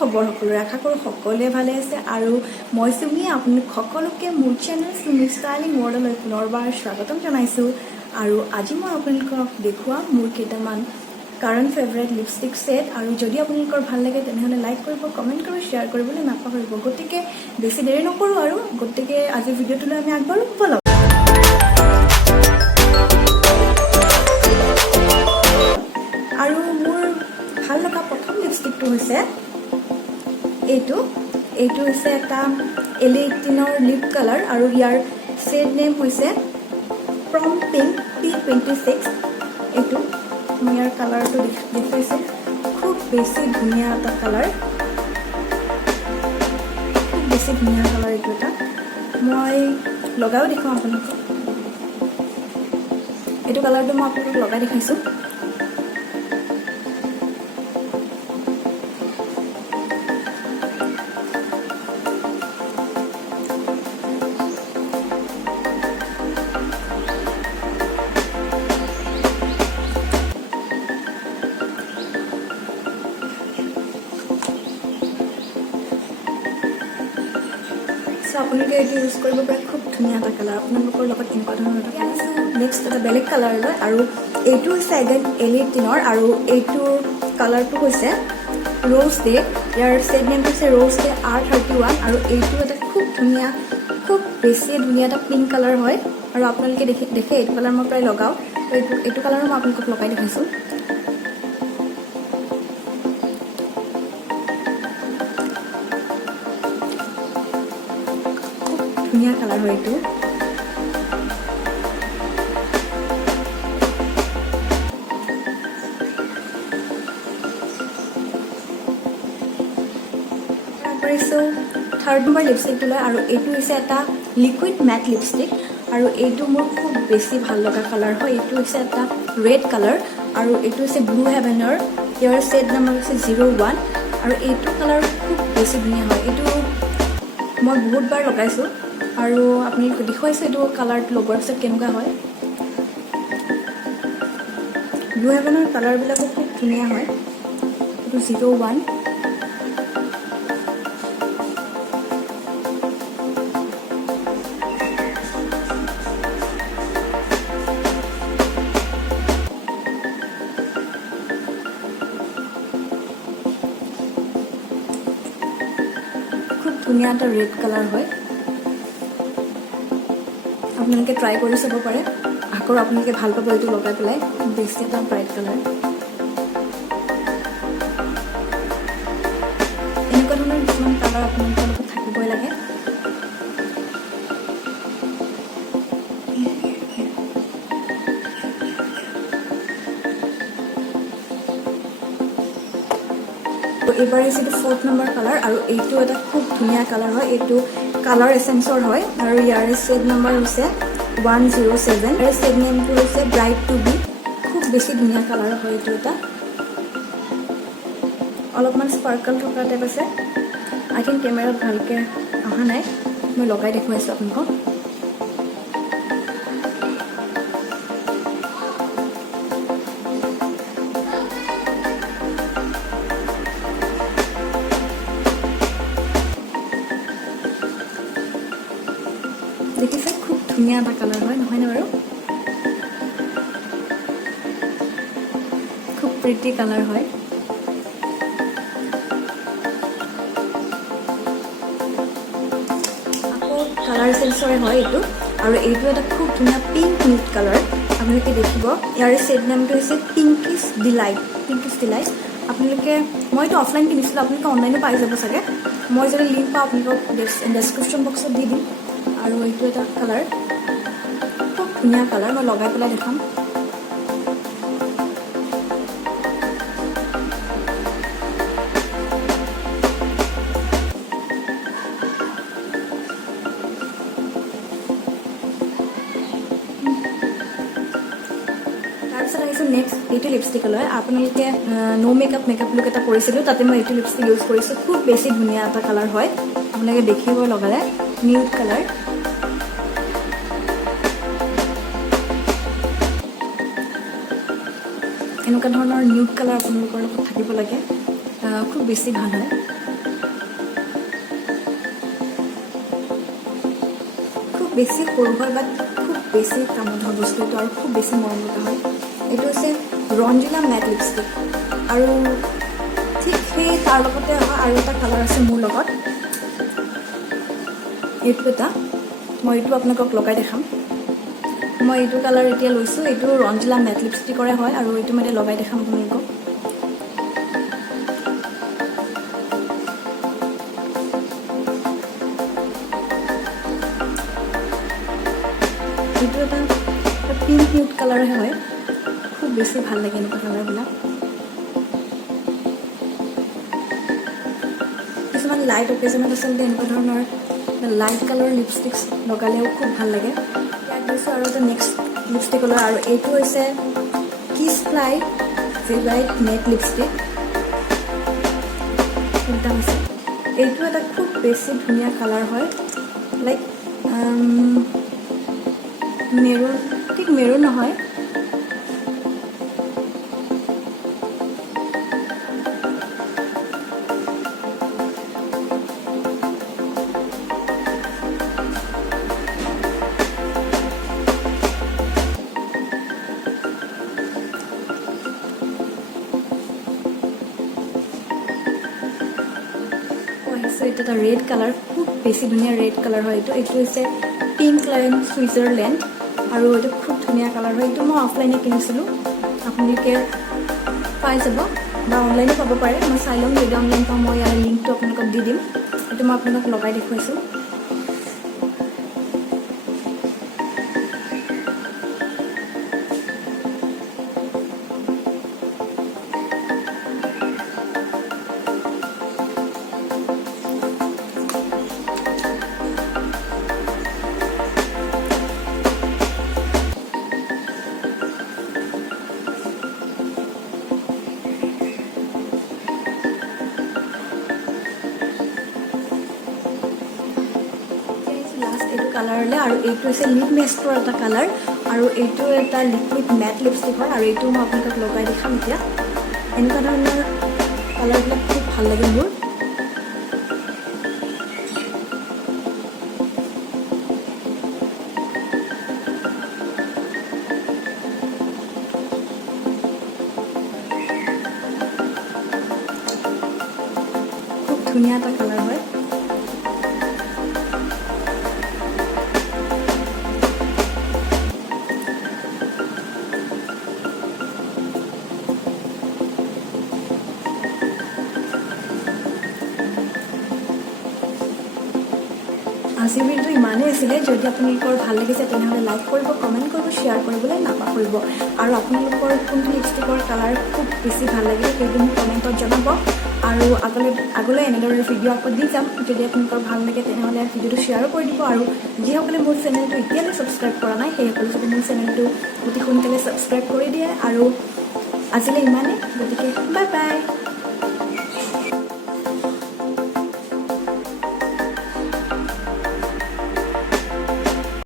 খবৰ সকলোৰে আশা কৰোঁ সকলোৱে ভালে আছে আৰু মই সুমি আপোনালোক সকলোকে মোৰ চেনেল সুমি ষ্টাইলিং ৱৰ্ল্ডলৈ পুনৰবাৰ স্বাগতম জনাইছোঁ আৰু আজি মই আপোনালোকক দেখুৱাম মোৰ কেইটামান কাৰেণ্ট ফেভৰেট লিপষ্টিক সেট আৰু যদি আপোনালোকৰ ভাল লাগে তেনেহ'লে লাইক কৰিব কমেণ্ট কৰিব শ্বেয়াৰ কৰিবলৈ নাপাহৰিব গতিকে বেছি দেৰি নকৰোঁ আৰু গতিকে আজি ভিডিঅ'টোলৈ আমি আগবাঢ়ো ব'লক আৰু মোৰ ভাল লগা প্ৰথম লিপষ্টিকটো হৈছে এইটো হৈছে এটা L18ৰ লিপ কালাৰ আৰু ইয়াৰ শেড নেম হৈছে প্ৰম পিংক P26 এইটো মই ইয়াৰ কালাৰটো দেখাইছো খুব বেছি ধুনীয়া এটা কালাৰ খুব বেছি ধুনীয়া কালাৰ এইটো এটা মই লগাও দেখাওঁ আপোনালোকক এইটো কালাৰটো মই আপোনালোকক লগাই দেখাইছো আপোনালোকে এইটো ইউজ কৰিব পাৰে খুব ধুনীয়া এটা কালাৰ আপোনালোকৰ লগত এনেকুৱা ধৰণৰ এটা নেক্সট এটা বেলেগ কালাৰ লয় আৰু এইটো হৈছে এগেইন L18ৰ আৰু এইটোৰ কালাৰটো হৈছে ৰ'জ ডে ইয়াৰ শেড নেম হৈছে ৰ'জ ডে R31 আৰু এইটো এটা খুব ধুনীয়া খুব বেছি ধুনীয়া এটা পিংক কালাৰ হয় আৰু আপোনালোকে দেখে এইটো কালাৰ মই প্ৰায় লগাওঁ এইটো কালাৰো মই আপোনালোকক লগাই দেখাইছোঁ ধুনীয়া কালাৰ হয় এইটো থাৰ্ড নম্বৰ লিপষ্টিকটো লয় আৰু এইটো হৈছে এটা লিকুইড মেট লিপষ্টিক আৰু এইটো মোৰ খুব বেছি ভাল লগা কালাৰ হয় এইটো হৈছে এটা ৰেড কালাৰ আৰু এইটো হৈছে ব্লু হেভেনৰ ইয়াৰ শেড নম্বৰ হৈছে 01 আৰু এইটো কালাৰ খুব বেছি ধুনীয়া হয় এইটো মই বহুতবাৰ লগাইছোঁ আৰু আপোনালোকে দেখুৱাইছে এইটো কালাৰটো লগোৱাৰ পিছত কেনেকুৱা হয় ব্লু হেভেনৰ কালাৰবিলাকো খুব ধুনীয়া হয় এইটো 01 খুব ধুনীয়া এটা ৰেড কালাৰ হয় আপোনালোকে ট্ৰাই কৰি চাব পাৰে আকৌ আপোনালোকে ভাল পাব এইটো লগাই পেলাই বেছি এটা ব্ৰাইট কালাৰ এনেকুৱা ধৰণৰ কিছুমান কালাৰ আপোনালোকৰ লগত থাকিবই লাগে এইবাৰ হৈছে এইটো 4th নম্বৰ কালাৰ আৰু এইটো এটা খুব ধুনীয়া কালাৰ হয় এইটো কালাৰ এচেঞ্চৰ হয় আৰু ইয়াৰ শেড নম্বৰ হৈছে 107 আৰু শেড নেমটো হৈছে ব্ৰাইট টু বি খুব বেছি ধুনীয়া কালাৰ হয় এইটো এটা অলপমান স্পাৰ্কল থকা টাইপ আছে আই থিংক কেমেৰাত ভালকৈ অহা নাই মই লগাই দেখুৱাইছোঁ আপোনালোকক দেখিছে খুব ধুনীয়া এটা কালাৰ হয় নহয়নে বাৰু খুব প্ৰিটি কালাৰ হয় আকৌ কালাৰ চেঞ্চৰে হয় এইটো আৰু এইটো এটা খুব ধুনীয়া পিংক নিউড কালাৰ আপোনালোকে দেখিব ইয়াৰ শেড নেমটো হৈছে পিংকিছ ডিলাইট আপোনালোকে মই এইটো অফলাইন কিনিছিলোঁ আপোনালোকে অনলাইনো পাই যাব চাগে মই যদি লিংক পাওঁ আপোনালোকক ডেছক্ৰিপশ্যন বক্সত দি দিম আৰু এইটো এটা কালাৰ খুব ধুনীয়া কালাৰ মই লগাই পেলাই দেখাম তাৰপিছত আহিছোঁ নেক্সট এইটো লিপষ্টিকলৈ আপোনালোকে ন' মেকআপ লুক এটা কৰিছিলোঁ তাতে মই এইটো লিপষ্টিক ইউজ কৰিছোঁ খুব বেছি ধুনীয়া এটা কালাৰ হয় আপোনালোকে দেখিব লগালে নিউড কালাৰ এনেকুৱা ধৰণৰ নিউড কালাৰ আপোনালোকৰ লগত থাকিব লাগে খুব বেছি ভাল হয় বেছি সৰু হয় বাট খুব বেছি কামত হয় বস্তুটো আৰু খুব বেছি মৰম লগা হয়। এইটো হৈছে ৰঞ্জিলা মেট লিপষ্টিক আৰু ঠিক সেই তাৰ লগতে অহা আৰু এটা কালাৰ আছে মোৰ লগত। এইটো এটা মই এইটো আপোনালোকক লগাই দেখাম। মই এইটো কালাৰ এতিয়া লৈছোঁ। এইটো ৰঞ্জিলা মেট লিপষ্টিকৰে হয় আৰু এইটো মানে লগাই দেখাম আপোনালোকক। এইটো এটা পিংক নিউড কালাৰহে হয়। খুব বেছি ভাল লাগে এনেকুৱা কালাৰবিলাক। কিছুমান লাইট অকেজনত আচলতে এনেকুৱা ধৰণৰ লাইট কালাৰৰ লিপষ্টিক লগালেও খুব ভাল লাগে। ইয়াত গৈছোঁ আৰু এটা নেক্সট লিপষ্টিকলৈ আৰু এইটো হৈছে কিছ ফ্লাই ফেভাৰিট মেট লিপষ্টিক। এইটা হৈছে এইটো এটা খুব বেছি ধুনীয়া কালাৰ হয়। লাইক মেৰুন, ঠিক মেৰুন নহয়, এইটো এটা ৰেড কালাৰ, খুব বেছি ধুনীয়া ৰেড কালাৰ হয়। এইটো হৈছে পিংক লাইন ছুইজাৰলেণ্ড আৰু এইটো খুব ধুনীয়া কালাৰ হয়। এইটো মই অফলাইনে কিনিছিলোঁ, আপোনালোকে পাই যাব বা অনলাইনে পাব পাৰে। মই চাই ল'ম, যদি অনলাইন পাওঁ মই ইয়াৰ লিংকটো আপোনালোকক দি দিম। এইটো মই আপোনালোকক লগাই দেখুৱাইছোঁ। এইটো কালাৰলৈ আৰু এইটো হৈছে লিপ মেষ্টৰ এটা কালাৰ আৰু এইটো এটা লিকুইড মেট লিপষ্টিক হয় আৰু এইটো মই আপোনালোকক লগাই দেখাম। এতিয়া এনেকুৱা ধৰণৰ কালাৰবিলাক খুব ভাল লাগে মোৰ। খুব ধুনীয়া এটা কালাৰ হয়। আজিৰ ভিডিঅ'টো ইমানেই আছিলে। যদি আপোনালোকৰ ভাল লাগিছে তেনেহ'লে লাইক কৰিব, কমেণ্ট কৰিব, শ্বেয়াৰ কৰিবলৈ নাপাহৰিব। আৰু আপোনালোকৰ কোনটো লিপষ্টিকৰ কালাৰ খুব বেছি ভাল লাগিলে সেইটো মোক কমেণ্টত জনাব। আৰু আগলৈ এনেদৰে ভিডিঅ' আকৌ দি যাম। যদি আপোনালোকৰ ভাল লাগে তেনেহ'লে ভিডিঅ'টো শ্বেয়াৰো কৰি দিব। আৰু যিসকলে মোৰ চেনেলটো এতিয়ালৈ ছাবস্ক্ৰাইব কৰা নাই সেইসকলে যদি মোৰ চেনেলটো অতি সোনকালে ছাবস্ক্ৰাইব কৰি দিয়ে। আৰু আজিলৈ ইমানেই, গতিকে বাই বাই।